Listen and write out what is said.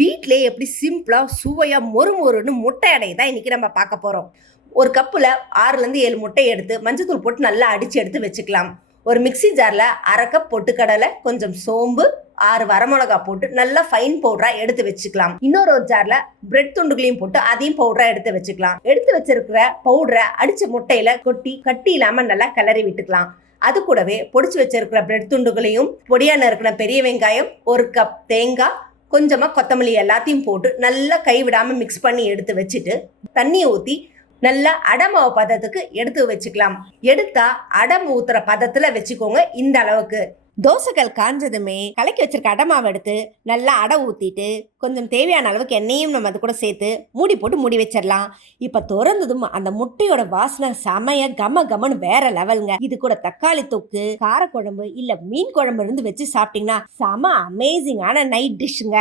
வீட்டிலே எப்படி சிம்பிளா சுவையா மொறுமொறுன்னு முட்டை அடையை தான் இன்னைக்கு நம்ம பார்க்க போறோம். ஒரு கப்புல 6லேருந்து 7 முட்டையை எடுத்து மஞ்சத்தூள் போட்டு நல்லா அடிச்சு எடுத்து வச்சுக்கலாம். ஒரு மிக்ஸி ஜார்ல 1/2 கப் பொட்டுக்கடலை, கொஞ்சம் சோம்பு, 6 வரமிளகா போட்டு நல்லா ஃபைன் பவுடரா எடுத்து வச்சுக்கலாம். இன்னொரு ஜார்ல பிரெட் துண்டுகளையும் போட்டு அதையும் பவுடரா எடுத்து வச்சுக்கலாம். எடுத்து வச்சிருக்கிற பவுடரை அடிச்ச முட்டையில கொட்டி கட்டி இல்லாம நல்லா கிளறி விட்டுக்கலாம். அது கூடவே பொடிச்சு வச்சிருக்கிற பிரெட் துண்டுகளையும், பொடியா நறுக்கின பெரிய வெங்காயம், 1 கப் தேங்காய், கொஞ்சமா கொத்தமல்லி எல்லாத்தையும் போட்டு நல்லா கைவிடாம மிக்ஸ் பண்ணி எடுத்து வச்சுட்டு தண்ணியை ஊற்றி நல்லா அடமாவு பதத்துக்கு எடுத்து வச்சுக்கலாம். எடுத்தா அடம் ஊத்துற பதத்துல வச்சுக்கோங்க. இந்த அளவுக்கு தோசைகள் காஞ்சதுமே கலக்கி வச்சிருக்க அடமாவை எடுத்து நல்லா அடை ஊற்றிட்டு கொஞ்சம் தேவையான அளவுக்கு எண்ணெயும் நம்ம அது கூட சேர்த்து மூடி போட்டு மூடி வச்சிடலாம். இப்போ திறந்ததும் அந்த முட்டையோட வாசனை செமைய கம கமன்னு வேற லெவலுங்க. இது கூட தக்காளி தொக்கு, காரக்குழம்பு இல்லை மீன் குழம்பு இருந்து வச்சு சாப்பிட்டீங்கன்னா செம அமேசிங்கான நைட் டிஷ்ஷுங்க.